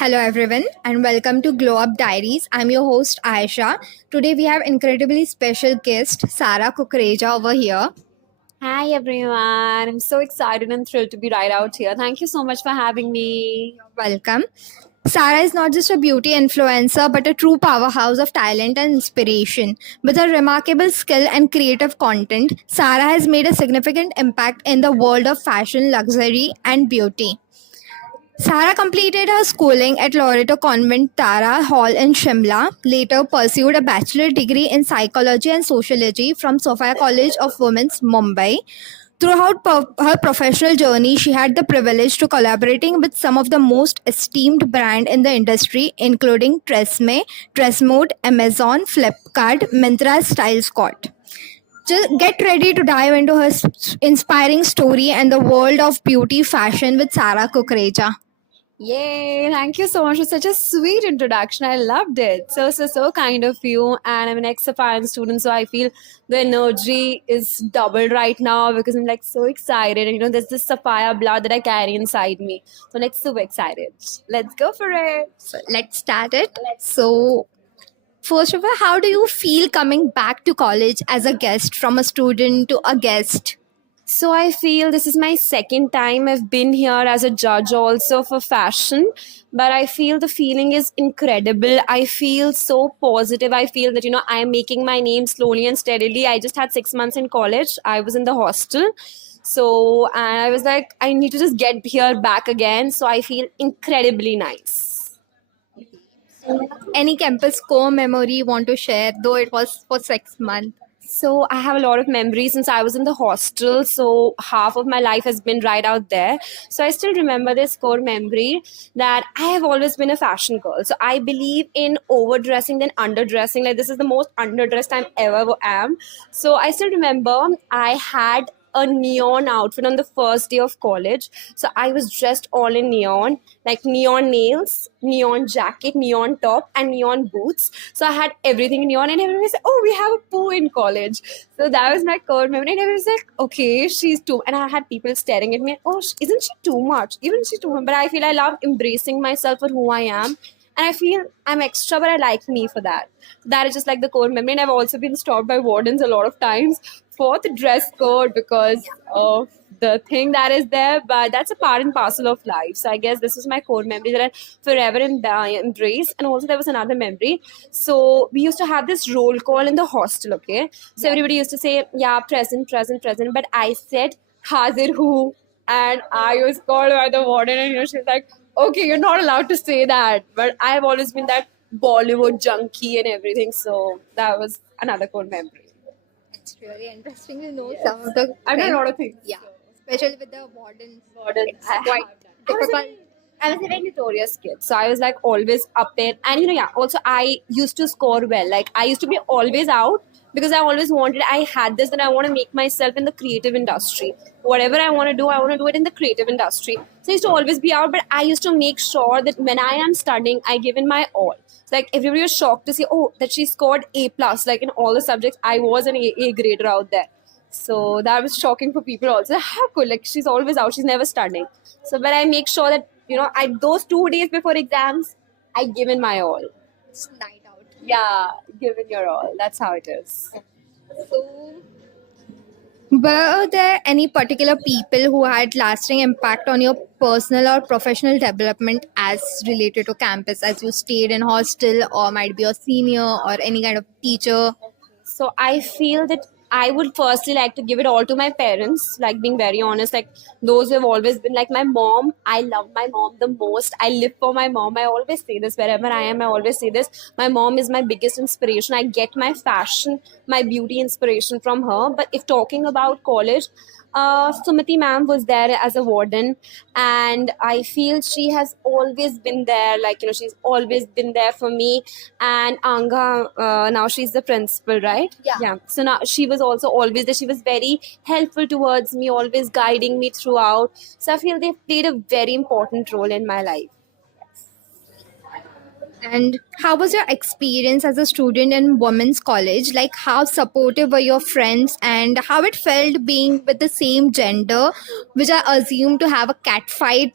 Hello, everyone, and welcome to Glow Up Diaries. I'm your host, Aisha. Today, we have incredibly special guest, Sarah Kukreja, over here. Hi everyone. I'm so excited and thrilled to be right out here. Thank you so much for having me. Welcome. Sarah is not just a beauty influencer, but a true powerhouse of talent and inspiration. With her remarkable skill and creative content, Sarah has made a significant impact in the world of fashion, luxury, and beauty. Sarah completed her schooling at Loreto Convent Tara Hall in Shimla, later pursued a bachelor degree in psychology and sociology from Sophia College of Women's, Mumbai. Throughout her professional journey, she had the privilege to collaborating with some of the most esteemed brands in the industry, including Tresemme, Tresmode, Amazon, Flipkart, Myntra, Style Scott. Just get ready to dive into her inspiring story and the world of beauty fashion with Sarah Kukreja. Yay! Thank you so much for such a sweet introduction. I loved it. So kind of you. And I'm an ex-Sapphire student, so I feel the energy is doubled right now because I'm like so excited. And there's this Sapphire blood that I carry inside me. So I'm like so excited. Let's go for it. So let's start it. So, first of all, how do you feel coming back to college as a guest from a student to a guest? So I feel this is my second time I've been here as a judge also for fashion, but I feel the feeling is incredible. I feel so positive. I feel that I'm making my name slowly and steadily. I just had 6 months in college. I was in the hostel. So and I was like I need to just get here back again. So I feel incredibly nice. Any campus core memory you want to share, though it was for 6 months? So I have a lot of memories since I was in the hostel. So half of my life has been right out there. So I still remember this core memory that I have always been a fashion girl. So I believe in overdressing than underdressing. Like this is the most underdressed I ever am. So I still remember I had a neon outfit on the first day of college. So I was dressed all in neon, like neon nails, neon jacket, neon top, and neon boots. So I had everything in neon, and everyone said, "Oh, we have a poo in college." So that was my core memory. And everyone was like, "Okay, she's too." And I had people staring at me. Oh, isn't she too much? Even she too much. But I feel I love embracing myself for who I am. And I feel I'm extra, but I like me for that. That is just like the core memory. And I've also been stopped by wardens a lot of times for the dress code because of the thing that is there, but that's a part and parcel of life. So I guess this is my core memory that I forever embrace. And also there was another memory. So we used to have this roll call in the hostel, okay? So everybody used to say, yeah, present, present, present. But I said, Hazir who? And I was called by the warden and she was like, okay, you're not allowed to say that. But I've always been that Bollywood junkie and everything. So that was another core memory. It's really interesting to know some of the. I've done a lot of things. Yeah, especially with the modern. Modern. It's quite difficult. I was a very notorious kid. So I was like always up there. And also I used to score well. Like I used to be always out because I always wanted, I had this that I want to make myself in the creative industry. Whatever I want to do it in the creative industry. So I used to always be out, but I used to make sure that when I am studying, I give in my all. So like everybody was shocked to see, oh, that she scored A plus, like in all the subjects. I was an A grader out there. So that was shocking for people also. How cool, like she's always out, she's never studying. So but I make sure that, I those 2 days before exams, I give in my all. It's night out. Yeah, give in your all. That's how it is. So, were there any particular people who had lasting impact on your personal or professional development as related to campus, as you stayed in hostel, or might be a senior or any kind of teacher? So I feel that I would firstly like to give it all to my parents, like being very honest, like those who have always been like my mom. I love my mom the most. I live for my mom. I always say this wherever I am. I always say this. My mom is my biggest inspiration. I get my fashion, my beauty inspiration from her. But if talking about college, Sumati ma'am was there as a warden, and I feel she has always been there. Like she's always been there for me. And Anga, now she's the principal, right? Yeah. So now she was also always there. She was very helpful towards me, always guiding me throughout. So I feel they played a very important role in my life. And how was your experience as a student in women's college? Like, how supportive were your friends, and how it felt being with the same gender, which I assume to have a cat fight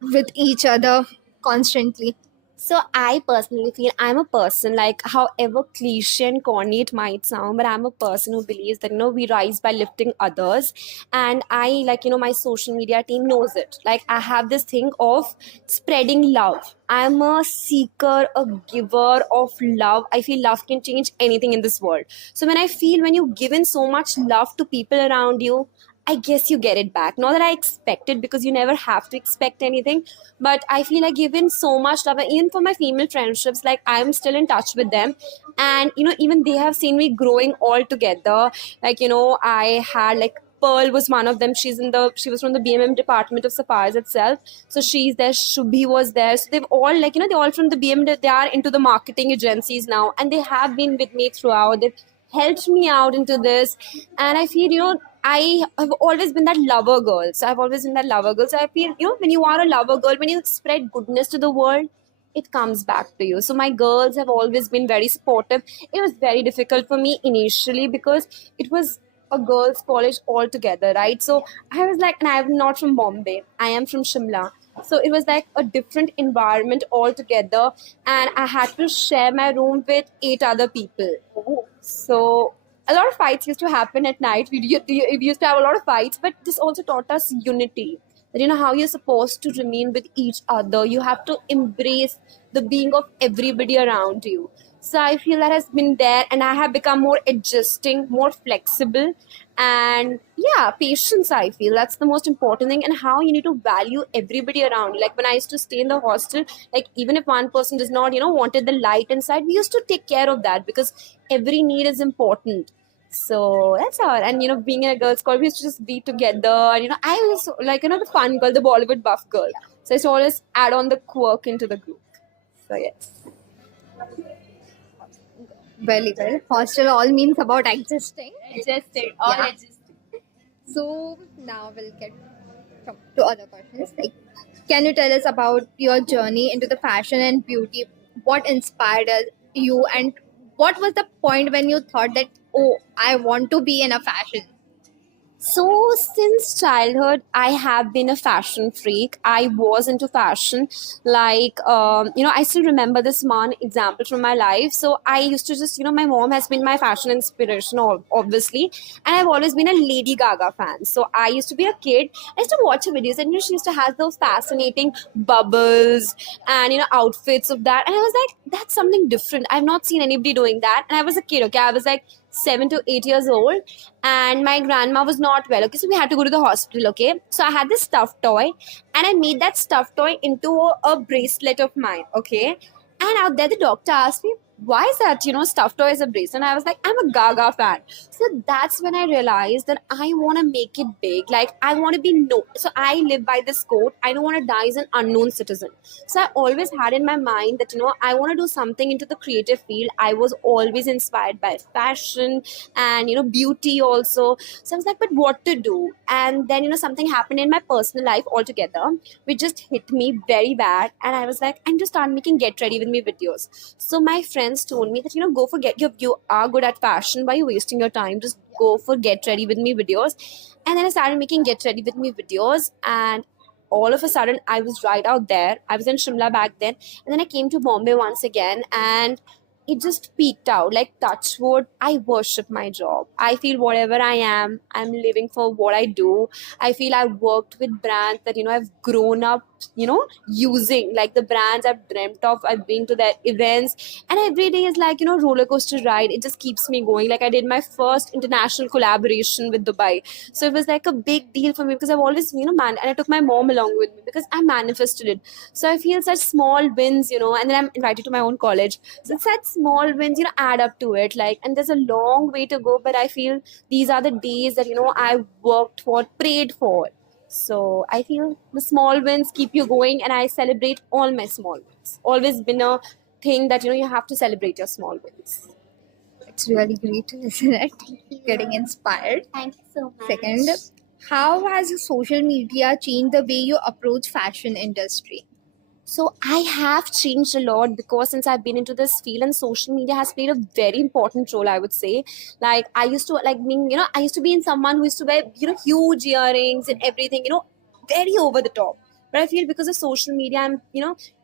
with each other constantly? So I personally feel I'm a person, like however cliche and corny it might sound, but I'm a person who believes that we rise by lifting others. And I, like, my social media team knows it. Like, I have this thing of spreading love. I'm a seeker, a giver of love. I feel love can change anything in this world. So when you've given so much love to people around you, I guess you get it back. Not that I expect it, because you never have to expect anything, but I feel like given so much love, and even for my female friendships, like I'm still in touch with them, and even they have seen me growing all together. Like, I had, like, Pearl was one of them. She was from the BMM department of Safaris itself. So she's there. Shubhi was there. So they've all, like, they're all from the BMM. They are into the marketing agencies now, and they have been with me throughout. They've helped me out into this, and I feel, I have always been that lover girl. So I've always been that lover girl. So I feel, when you are a lover girl, when you spread goodness to the world, it comes back to you. So my girls have always been very supportive. It was very difficult for me initially because it was a girls' college altogether, right? So I was like, and I'm not from Bombay, I am from Shimla. So it was like a different environment altogether, and I had to share my room with 8 other people. So a lot of fights used to happen at night. We used to have a lot of fights, but this also taught us unity. That how you're supposed to remain with each other. You have to embrace the being of everybody around you. So I feel that has been there, and I have become more adjusting, more flexible, and yeah, patience. I feel that's the most important thing, and how you need to value everybody around. Like when I used to stay in the hostel, like even if one person does not, wanted the light inside, we used to take care of that because every need is important. So that's all. And being in a girls' school, we used to just be together. And I was like, the fun girl, the Bollywood buff girl. So I used to always add on the quirk into the group. So yes. Very well. Hostel all means about existing. Adjusted. Yeah. Adjusted. So now we'll get to other questions. Like, can you tell us about your journey into the fashion and beauty? What inspired you, and what was the point when you thought that, oh, I want to be in a fashion? So, since childhood, I have been a fashion freak. I was into fashion. Like, I still remember this one example from my life. So, I used to just, my mom has been my fashion inspiration, obviously. And I've always been a Lady Gaga fan. So, I used to be a kid. I used to watch her videos, and, she used to have those fascinating bubbles and, outfits of that. And I was like, that's something different. I've not seen anybody doing that. And I was a kid, okay? I was like 7 to 8 years old, and my grandma was not well, okay, so we had to go to the hospital, okay. So I had this stuffed toy, and I made that stuffed toy into a bracelet of mine, okay. And out there the doctor asked me, why is that, stuffed toy is a bracelet? And I was like, I'm a Gaga fan. So that's when I realized that I want to make it big. Like, I want to be known. So I live by this quote, I don't want to die as an unknown citizen. So I always had in my mind that, I want to do something into the creative field. I was always inspired by fashion and, beauty also. So I was like, but what to do? And then, something happened in my personal life altogether, which just hit me very bad. And I was like, I'm just start making get ready with me videos. So my friends told me that, go for you are good at fashion. Why are you wasting your time? Just go for get ready with me videos. And then I started making get ready with me videos, and all of a sudden I was right out there. I was in Shimla back then, and then I came to Bombay once again, and it just peaked out. Like, touch wood, I worship my job. I feel whatever I am, I'm living for what I do. I feel I've worked with brands that, I've grown up, using. Like, the brands I've dreamt of, I've been to their events, and every day is like, roller coaster ride. It just keeps me going. Like, I did my first international collaboration with Dubai. So it was like a big deal for me, because I've always, and I took my mom along with me because I manifested it. So I feel such small wins, and then I'm invited to my own college. So it's such small wins, add up to it. Like, and there's a long way to go, but I feel these are the days that, I worked for, prayed for. So I feel the small wins keep you going, and I celebrate all my small wins. Always been a thing that, you have to celebrate your small wins. It's really great to listen it. Getting inspired. Thank you so much. Second, how has social media changed the way you approach fashion industry? So I have changed a lot, because since I've been into this field, and social media has played a very important role, I would say. Like, I used to like being, I used to be in someone who used to wear, huge earrings and everything, very over the top. But I feel because of social media, I'm,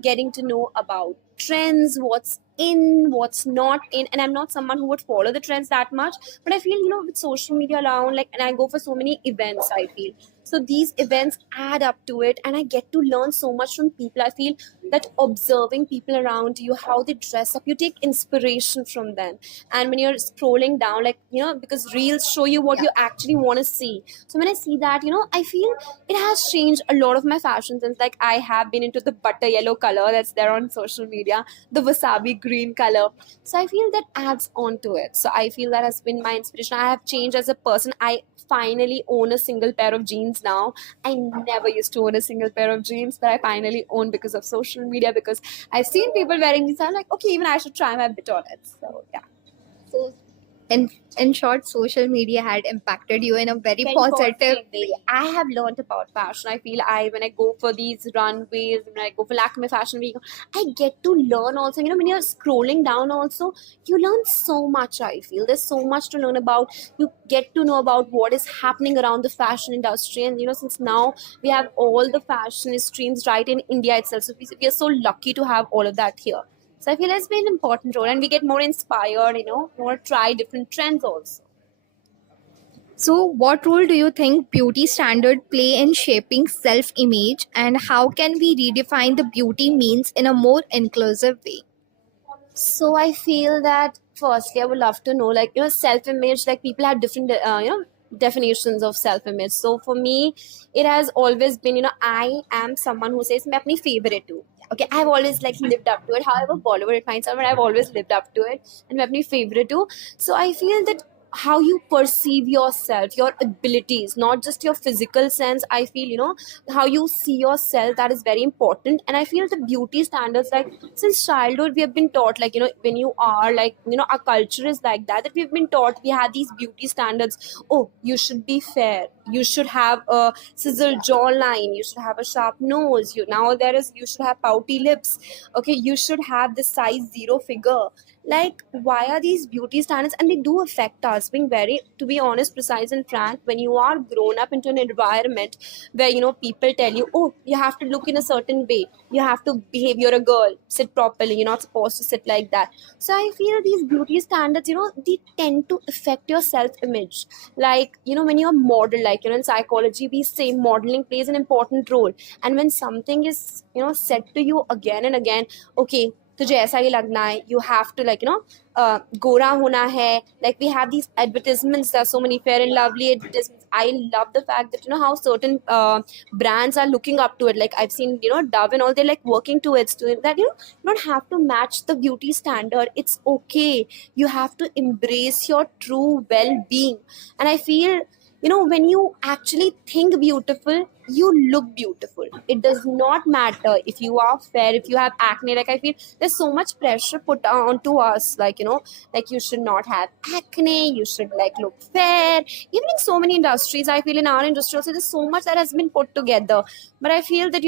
getting to know about trends, what's in, what's not in. And I'm not someone who would follow the trends that much, but I feel, with social media around, like, and I go for so many events, I feel. So these events add up to it, and I get to learn so much from people. I feel that observing people around you, how they dress up, you take inspiration from them. And when you're scrolling down, like, because reels show you what you actually want to see. So when I see that, I feel it has changed a lot of my fashion sense. Like, I have been into the butter yellow color that's there on social media, the wasabi green color. So I feel that adds on to it. So I feel that has been my inspiration. I have changed as a person. I finally own a single pair of jeans now. I never used to own a single pair of jeans, but I finally own because of social media, because I've seen people wearing these. I'm like, okay, even I should try my bit on it. So yeah. So, in short, social media had impacted you in a very positive Positively. I have learned about fashion. I feel when I go for these runways, when I go for Lakme Fashion Week, I get to learn also. When you're scrolling down also, you learn so much. I feel there's so much to learn about. You get to know about what is happening around the fashion industry. And since now we have all the fashion streams right in India itself. So we are so lucky to have all of that here. So I feel it's been an important role, and we get more inspired, more try different trends also. So, what role do you think beauty standards play in shaping self image, and how can we redefine the beauty means in a more inclusive way? So I feel that firstly, I would love to know, like, self-image. Like, people have different, definitions of self-image. So for me, it has always been, I am someone who says, "मैं अपनी favorite हूँ." Okay, I've always like lived up to it. However, Bollywood it finds out, but I've always lived up to it, and मैं अपनी favorite हूँ. So I feel that how you perceive yourself, your abilities, not just your physical sense. I feel, how you see yourself, that is very important. And I feel the beauty standards, like, since childhood we have been taught, like, when you are like, our culture is like that we've been taught, we have these beauty standards. Oh, you should be fair, you should have a sizzle jawline, you should have a sharp nose, you should have pouty lips. Okay, you should have this size 0 figure. Like, why are these beauty standards? And they do affect us, being very, to be honest, precise and frank. When you are grown up into an environment where, people tell you, oh, you have to look in a certain way, you have to behave, you're a girl, sit properly, you're not supposed to sit like that. So I feel these beauty standards, they tend to affect your self-image. Like, when you're model, like, in psychology we say modeling plays an important role. And when something is, said to you again and again, okay, तुझे ऐसा ही लगना है, you have to, like, गोरा होना है. Like, we have these advertisements, there are so many Fair and Lovely advertisements. I love the fact that, how certain brands are looking up to it. Like, I've seen, Dove and all, they're like working towards to it, that, you don't have to match the beauty standard. It's okay, you have to embrace your true well-being. And I feel, when you actually think beautiful, you look beautiful. It does not matter if you are fair, if you have acne. Like, I feel there's so much pressure put onto us, like, like, you should not have acne, you should, like, look fair. Even in so many industries, I feel in our industry also, there's so much that has been put together. But I feel that,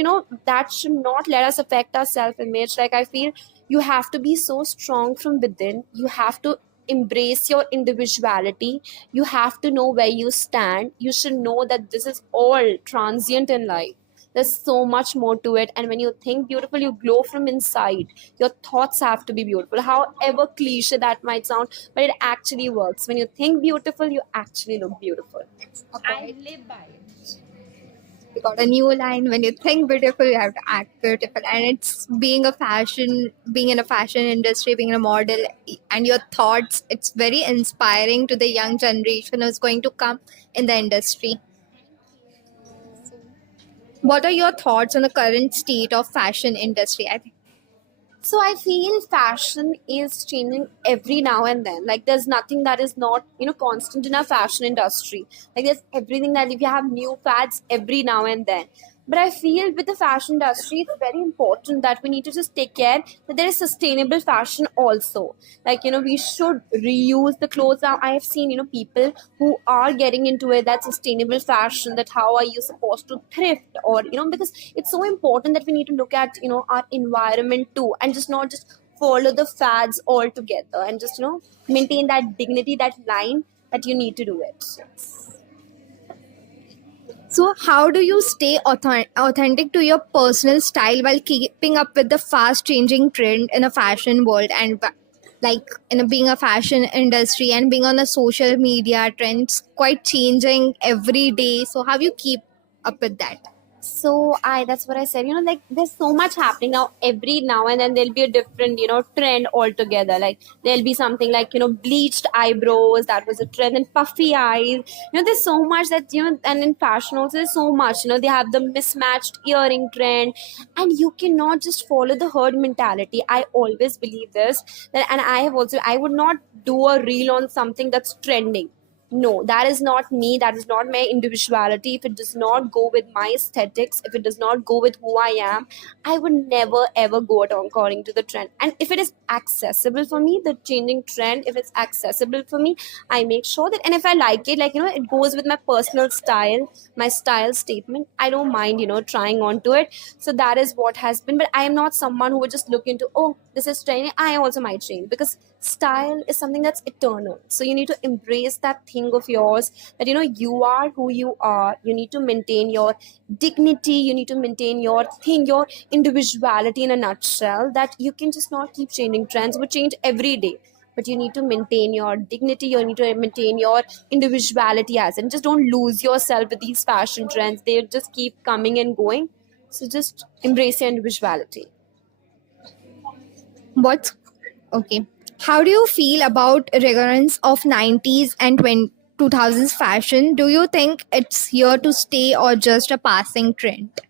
that should not let us affect our self-image. Like, I feel you have to be so strong from within. You have to embrace your individuality. You have to know where you stand. You should know that this is all transient in life. There's so much more to it. And when you think beautiful, you glow from inside. Your thoughts have to be beautiful, however cliche that might sound, but it actually works. When you think beautiful, you actually look beautiful. I live by it. We got a new line: when you think beautiful, you have to act beautiful. And it's being in a fashion industry, being a model, and your thoughts, it's very inspiring to the young generation who's going to come in the industry. What are your thoughts on the current state of fashion industry? I think So I feel fashion is changing every now and then. Like, there's nothing that is not, constant in our fashion industry. Like, there's everything that if you have new fads every now and then. But I feel with the fashion industry, it's very important that we need to just take care that there is sustainable fashion also. Like, we should reuse the clothes. Now, I have seen, people who are getting into it, that sustainable fashion, that how are you supposed to thrift, or, because it's so important that we need to look at, our environment too, and just not just follow the fads altogether, and just, maintain that dignity, that line that you need to do it. So, how do you stay authentic to your personal style while keeping up with the fast changing trend in a fashion world and like in being a fashion industry and being on the social media trends quite changing every day? So, how you keep up with that? So I that's what I said, like there's so much happening now. Every now and then there'll be a different, trend altogether. Like there'll be something like, bleached eyebrows, that was a trend, and puffy eyes. There's so much that, and in fashion also there's so much, they have the mismatched earring trend, and you cannot just follow the herd mentality. I always believe this, that, and I would not do a reel on something that's trending. No, that is not me. That is not my individuality. If it does not go with my aesthetics, if it does not go with who I am, I would never ever go according to the trend. And if it is accessible for me, the changing trend, if it's accessible for me, I make sure that, and if I like it, like, it goes with my personal style, my style statement, I don't mind, trying onto it. So that is what has been. But I am not someone who would just look into, oh, this is trending, I also might change, because style is something that's eternal. So you need to embrace that thing of yours, that you are who you are. You need to maintain your dignity, you need to maintain your thing, your individuality, in a nutshell, that you can just not keep changing. Trends would change every day, but you need to maintain your dignity, you need to maintain your individuality, as in just don't lose yourself with these fashion trends. They just keep coming and going. So just embrace your individuality. What's okay? How do you feel about recurrence of 90s and 2000s fashion? Do you think it's here to stay or just a passing trend?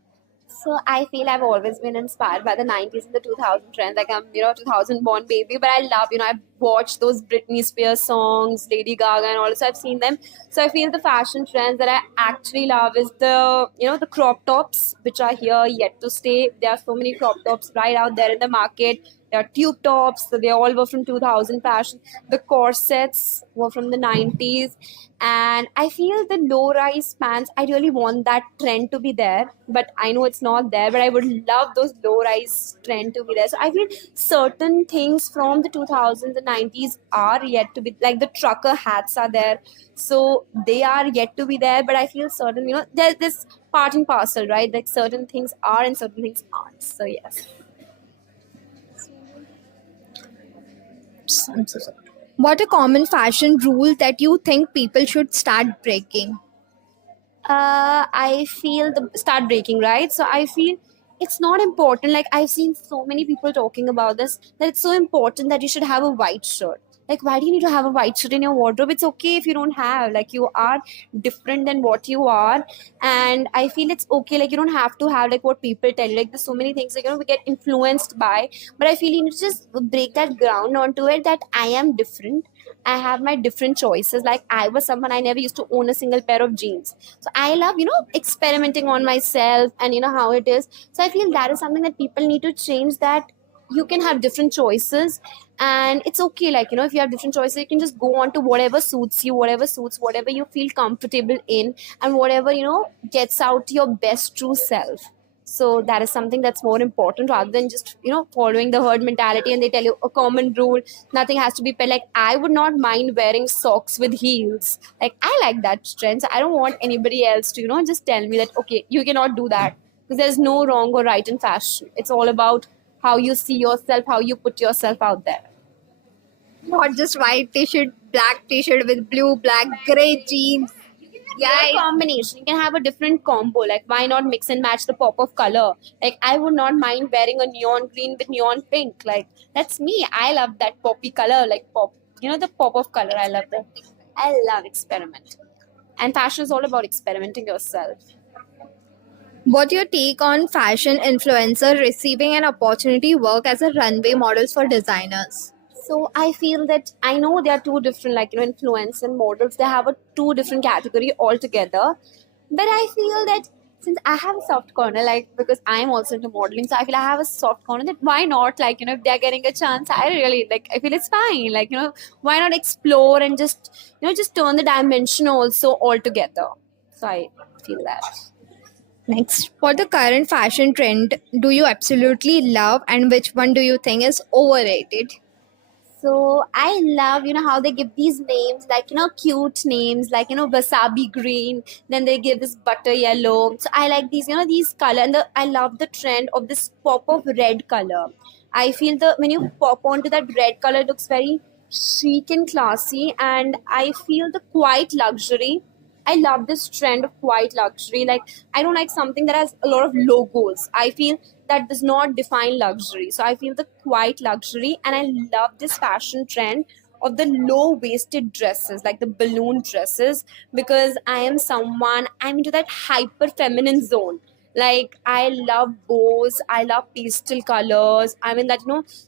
So I feel I've always been inspired by the 90s and the 2000 trends. Like I'm, 2000 born baby, but I love, I've watched those Britney Spears songs, Lady Gaga and all. So I've seen them. So I feel the fashion trends that I actually love is the crop tops, which are here yet to stay. There are so many crop tops right out there in the market. There are tube tops, so they all were from 2000 fashion. The corsets were from the 90s. And I feel the low rise pants, I really want that trend to be there, but I know it's not there. But I would love those low rise trend to be there. So I feel certain things from the 2000s and 90s are yet to be, like the trucker hats are there. So they are yet to be there, but I feel certain, there's this part and parcel, right? Like certain things are and certain things aren't. So yes. I'm so sorry. What a common fashion rule that you think people should start breaking? I feel the start breaking, right? So I feel it's not important. Like I've seen so many people talking about this, that it's so important that you should have a white shirt. Like, why do you need to have a white shirt in your wardrobe? It's okay if you don't have. Like, you are different than what you are, and I feel it's okay. Like, you don't have to have like what people tell you. Like, there's so many things like we get influenced by, but I feel you need to just break that ground onto it, that I am different. I have my different choices. Like I was someone, I never used to own a single pair of jeans. So I love, experimenting on myself and how it is. So I feel that is something that people need to change, that you can have different choices, and it's okay. Like, if you have different choices, you can just go on to whatever suits you, whatever suits, whatever you feel comfortable in, and whatever, gets out your best true self. So that is something that's more important, rather than just following the herd mentality, and they tell you a common rule, nothing has to be paired. Like I would not mind wearing socks with heels. Like I like that trend. So I don't want anybody else to just tell me that okay, you cannot do that, because there's no wrong or right in fashion. It's all about how you see yourself, how you put yourself out there. Not just white t-shirt, black t-shirt with blue, black, gray jeans. Yeah, combination. You can have a different combo. Like, why not mix and match the pop of color? Like, I would not mind wearing a neon green with neon pink. Like, that's me. I love that poppy color, like pop. The pop of color. I love that. I love experimenting. And fashion is all about experimenting yourself. What your take on fashion influencer receiving an opportunity work as a runway models for designers? So I feel that I know there are two different, like, influence and models. They have a two different category altogether. But I feel that since I have a soft corner, like, because I'm also into modeling, so I feel I have a soft corner, that why not, like, if they're getting a chance, I really, like, I feel it's fine. Like, why not explore and just turn the dimension also altogether. So I feel that. Next, what the current fashion trend do you absolutely love and which one do you think is overrated? So I love, how they give these names, like, cute names, like, wasabi green, then they give this butter yellow. So I like these, these color, and I love the trend of this pop of red color. I feel when you pop onto that red color, it looks very chic and classy, and I feel the quiet luxury. I love this trend of quiet luxury. Like, I don't like something that has a lot of logos. I feel that does not define luxury. So I feel the quiet luxury, and I love this fashion trend of the low waisted dresses, like the balloon dresses, because I'm into that hyper feminine zone. Like, I love bows, I love pastel colors. I'm in that,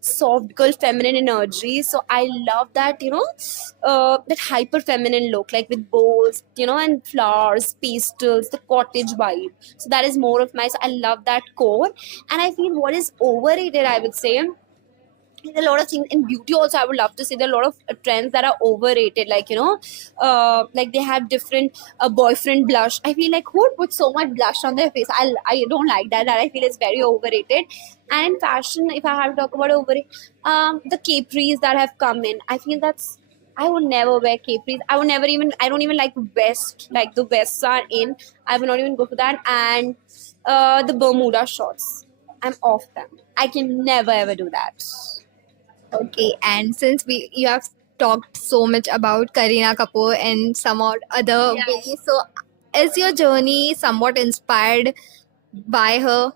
soft girl feminine energy. So I love that, that hyper feminine look, like with bows, and flowers, pastels, the cottage vibe. So that is more of my, so I love that core. And I feel what is overrated, I would say, there's a lot of things in beauty also. I would love to say there are a lot of trends that are overrated, like, like they have different boyfriend blush. I feel like, who would put so much blush on their face? I don't like that I feel is very overrated. And in fashion, if I have to talk about overrated, the capris that have come in, I feel that's, I would never wear capris. I don't even like vest, like the vests are in. I will not even go for that. And the Bermuda shorts, I'm off them. I can never ever do that. Okay, and since you have talked so much about Kareena Kapoor and some other Yeah. ways, so is your journey somewhat inspired by her?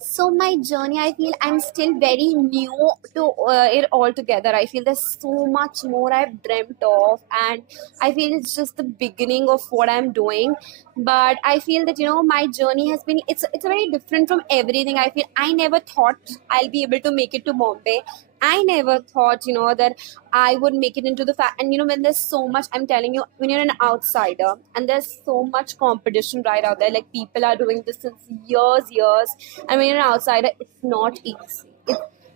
So my journey, I feel I'm still very new to it altogether. I feel there's so much more I've dreamt of, and I feel it's just the beginning of what I'm doing. But I feel that, my journey has been, it's very different from everything. I feel I never thought I'll be able to make it to Bombay. I never thought, that I would make it into the fact. And when there's so much, I'm telling you, when you're an outsider and there's so much competition right out there, like people are doing this since years, and when you're an outsider, it's not easy.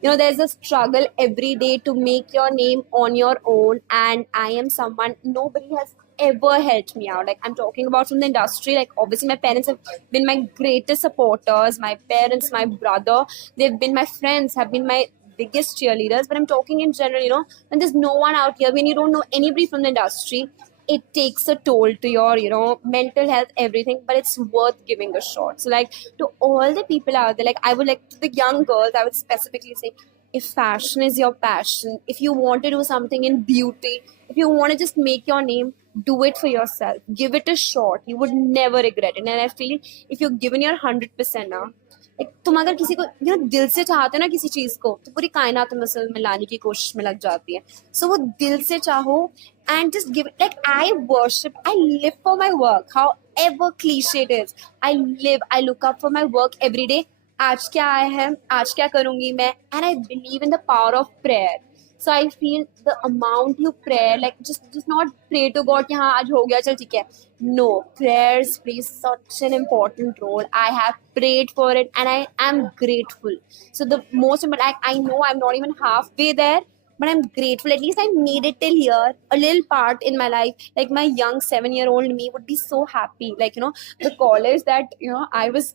There's a struggle every day to make your name on your own. And I am someone, nobody has ever helped me out. Like, I'm talking about from the industry. Like, obviously, my parents have been my greatest supporters. My parents, my brother, they've been my friends, have been my biggest cheerleaders. But I'm talking in general, when there's no one out here, when you don't know anybody from the industry, it takes a toll to your, mental health, everything, but it's worth giving a shot. So, like, to all the people out there, like, I would like, to the young girls, I would specifically say, if fashion is your passion, if you want to do something in beauty, if you want to just make your name, do it for yourself. Give it a shot. You would never regret it. And I feel if you're given your 100% now, like, तुम अगर किसी को दिल से चाहते हो ना किसी चीज को, तो पूरी कायनात तुम असल में लाने की कोशिश में लग जाती है. सो वो दिल से चाहो and just give it. Like, I live for my work, however cliche it is. I look up for my work every day. आज क्या आया है, आज क्या करूंगी मैं, and I believe in the power of prayer. So I feel the amount you pray, like, just not pray to God कि हाँ आज हो गया चल ठीक है. No, prayers play such an important role. I have prayed for it, and I am grateful. So the most important, I know I'm not even halfway there, but I'm grateful. At least I made it till here, a little part in my life. Like, my young 7-year-old me would be so happy. Like, the college that, I was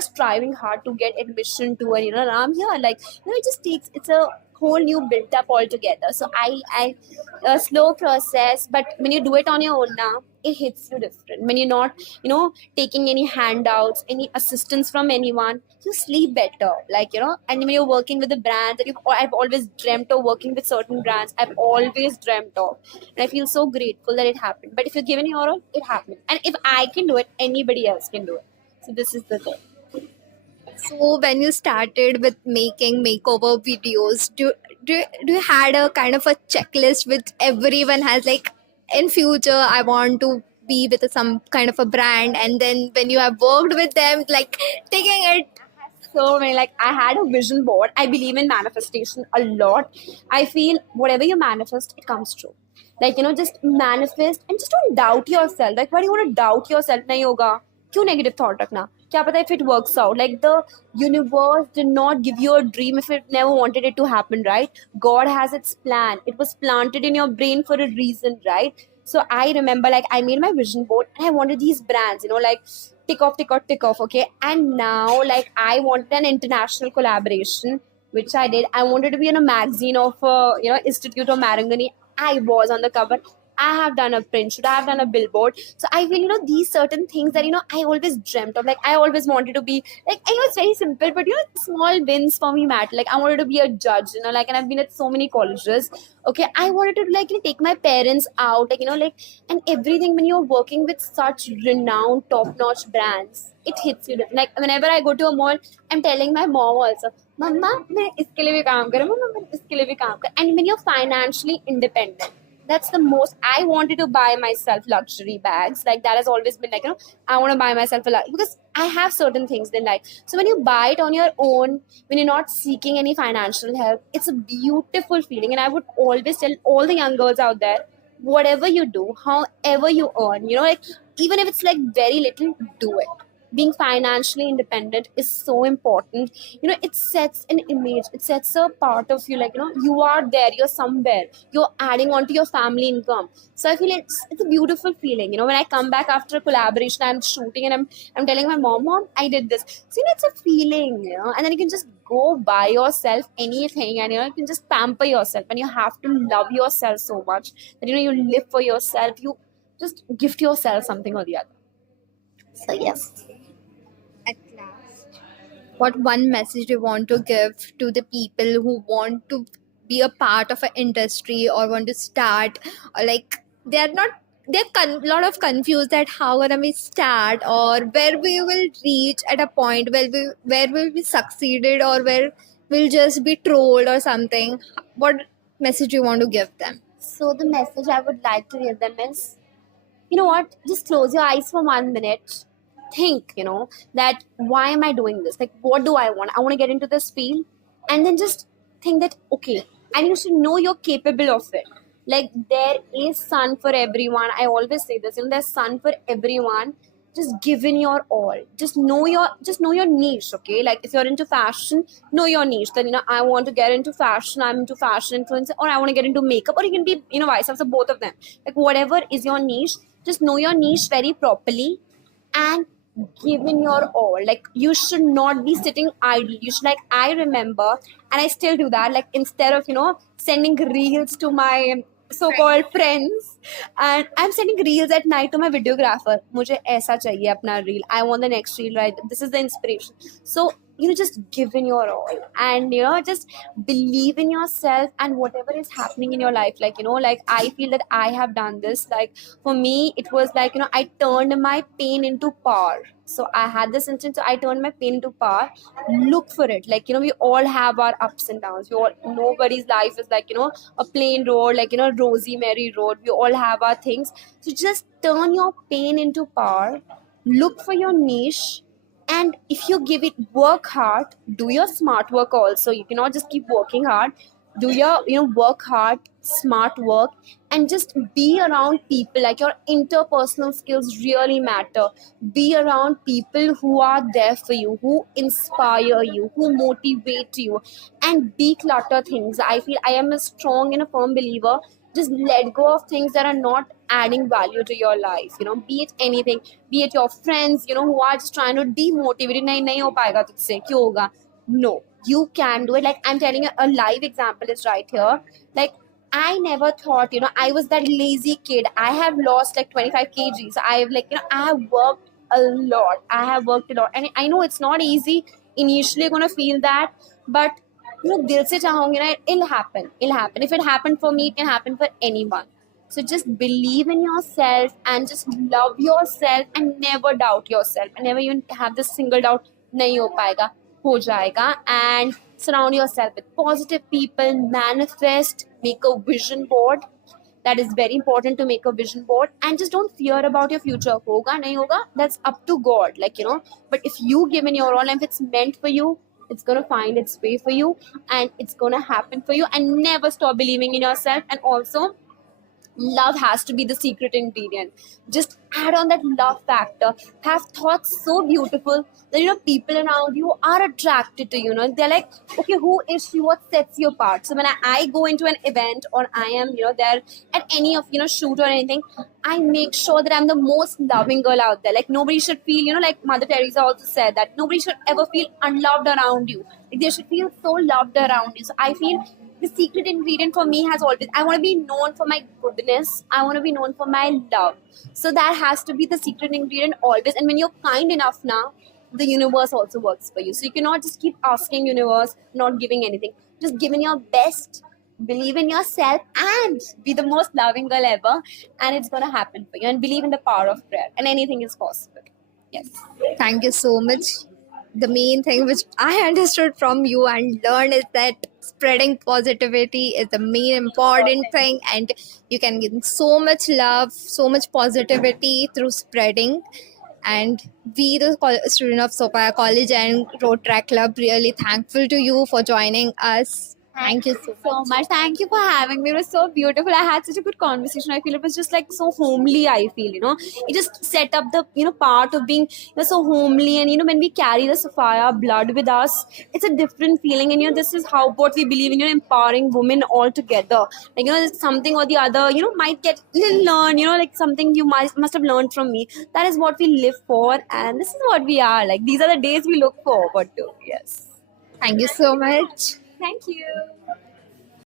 striving hard to get admission to, and, and I'm here. Like, it just takes, it's a whole new built up altogether. So I a slow process, but when you do it on your own now, it hits you different. When you're not, taking any handouts, any assistance from anyone, you sleep better. Like, and when you're working with the brands that I've always dreamt of working with certain brands, I've always dreamt of. And I feel so grateful that it happened. But if you're given your all, it happened. And if I can do it, anybody else can do it. So this is the thing. So when you started with making makeover videos, do you had a kind of a checklist which everyone has, like, in future I want to be with some kind of a brand, and then when you have worked with them, like, taking it. So many, like, I had a vision board. I believe in manifestation a lot. I feel whatever you manifest, it comes true. Like, just manifest and just don't doubt yourself. Like, why do you want to doubt yourself? Nahi hoga. क्यों negative thought रखना? क्या पता if it works out? Like, the universe did not give you a dream if it never wanted it to happen, right? God has its plan. It was planted in your brain for a reason, right? So I remember, like, I made my vision board and I wanted these brands, like, tick off, okay? And now, like, I wanted an international collaboration. which I did. I wanted to be in a magazine of Institute of Marangani. I was on the cover. I have done a print shoot. I have done a billboard. So I feel, these certain things that, I always dreamt of. Like, I always wanted to be, like, I know it's very simple, but, small wins for me matter. Like, I wanted to be a judge, like, and I've been at so many colleges. Okay. I wanted to, like, take my parents out, like, and everything. When you're working with such renowned, top-notch brands, it hits you. Like, whenever I go to a mall, I'm telling my mom also, Mama, मैं इसके लिए भी काम करूँ, Mama, मैं इसके लिए भी काम करूँ. And when you're financially independent, that's the most. I wanted to buy myself luxury bags. Like, that has always been like, I want to buy myself because I have certain things in life. So when you buy it on your own, when you're not seeking any financial help, it's a beautiful feeling. And I would always tell all the young girls out there, whatever you do, however you earn, like, even if it's like very little, do it. Being financially independent is so important. It sets an image, it sets a part of you, like, you are there, you're somewhere, you're adding on to your family income. So I feel it's a beautiful feeling. When I come back after a collaboration, I'm shooting and I'm telling my mom, I did this. So it's a feeling, and then you can just go buy yourself anything, and you can just pamper yourself, and you have to love yourself so much that you live for yourself, you just gift yourself something or the other. So yes. At last, what one message do you want to give to the people who want to be a part of an industry or want to start, or like they're lot of confused that how gonna we start or where we will reach at a point where will we succeeded or where we'll just be trolled or something. What message do you want to give them? So the message I would like to give them is, you know what? Just close your eyes for 1 minute. Think, that why am I doing this? Like, what do I want? I want to get into this field. And then just think that, okay, and you should know you're capable of it. Like, there is sun for everyone. I always say this, there's sun for everyone. Just give in your all. Just know your niche, okay? Like, if you're into fashion, know your niche. Then, I want to get into fashion, I'm into fashion influencer, or I want to get into makeup, or you can be, vice versa, both of them. Like, whatever is your niche, just know your niche very properly and give in your all. Like, you should not be sitting idle. You should, like, I remember, and I still do that, like, instead of sending reels to my so-called friends, and I'm sending reels at night to my videographer. मुझे ऐसा चाहिए अपना reel. I want the next reel, right? This is the inspiration. So just give in your all, and just believe in yourself and whatever is happening in your life. Like, like, I feel that I have done this. Like, for me, it was like, I turned my pain into power. So I had this instance, so I turned my pain into power. Look for it. Like, we all have our ups and downs. Nobody's life is like, a plain road, like, rosy merry road. We all have our things. So just turn your pain into power. Look for your niche. And if you give it, work hard, do your smart work also. You cannot just keep working hard. Do your, work hard, smart work, and just be around people. Like, your interpersonal skills really matter. Be around people who are there for you, who inspire you, who motivate you, and declutter things. I feel I am a strong and a firm believer. Just let go of things that are not adding value to your life. Be it anything, be it your friends, who are just trying to demotivate you. नहीं हो पाएगा तुझसे, क्यों होगा? No, you can do it. Like, I'm telling you, a live example is right here. Like, I never thought, I was that lazy kid. I have lost like 25 kgs. I have, like, I have worked a lot. I have worked a lot. And I know it's not easy. Initially, you're going to feel that. But, dil se chahonge na, it'll happen. It'll happen. If it happened for me, it can happen for anyone. So just believe in yourself and just love yourself and never doubt yourself. And never even have this single doubt, nahi ho paega, ho jayega. And surround yourself with positive people, manifest, make a vision board. That is very important, to make a vision board. And just don't fear about your future. Hoga, nahi hoga, that's up to God. Like, but if you give in your all, and if it's meant for you, it's going to find its way for you, and it's going to happen for you. And never stop believing in yourself. And also, love has to be the secret ingredient. Just add on that love factor. Have thoughts so beautiful that people around you are attracted to you. They're like, okay, who is she? What sets you apart? So when I go into an event, or I am there at any of shoot or anything, I make sure that I'm the most loving girl out there. Like nobody should feel, like Mother Teresa also said that nobody should ever feel unloved around you. Like they should feel so loved around you. So I feel the secret ingredient for me has always, I want to be known for my goodness. I want to be known for my love. So that has to be the secret ingredient always. And when you're kind enough now, the universe also works for you. So you cannot just keep asking universe, not giving anything. Just give in your best, believe in yourself, and be the most loving girl ever. And it's going to happen for you. And believe in the power of prayer. And anything is possible. Yes. Thank you so much. The main thing which I understood from you and learned is that spreading positivity is the main important thing, and you can get so much love, so much positivity through spreading. And we, the student of Sophia College and Road Track Club, really thankful to you for joining us. Thank you so much. Thank you for having me. It was so beautiful. I had such a good conversation. I feel it was just like so homely. I feel, it just set up the, part of being so homely. And, when we carry the Sophia blood with us, it's a different feeling. And, this is how what we believe in, empowering women all together. Like, it's something or the other, might get learn, like something you must have learned from me. That is what we live for. And this is what we are. Like, these are the days we look forward to. Yes. Thank you so much. Thank you.